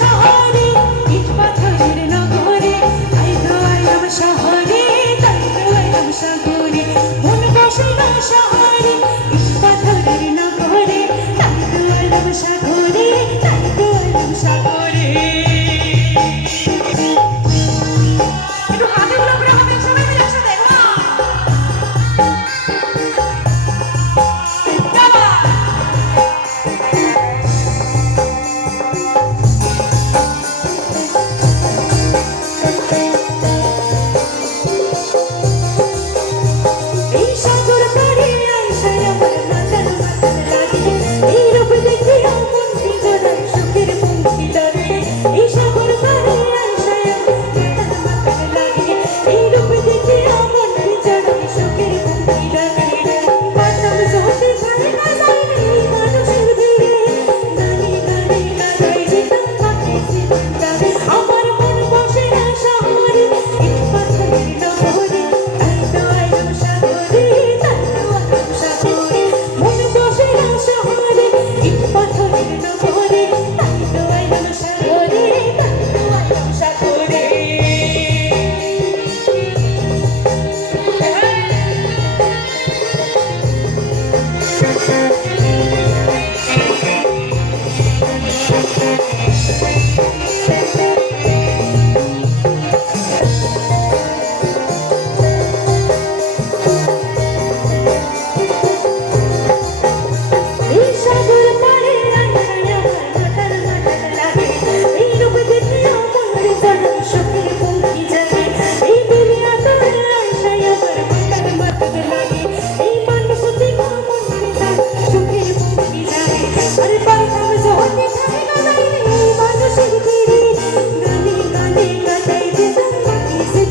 শহরে গানে গানে গানে যে তোমাকে সে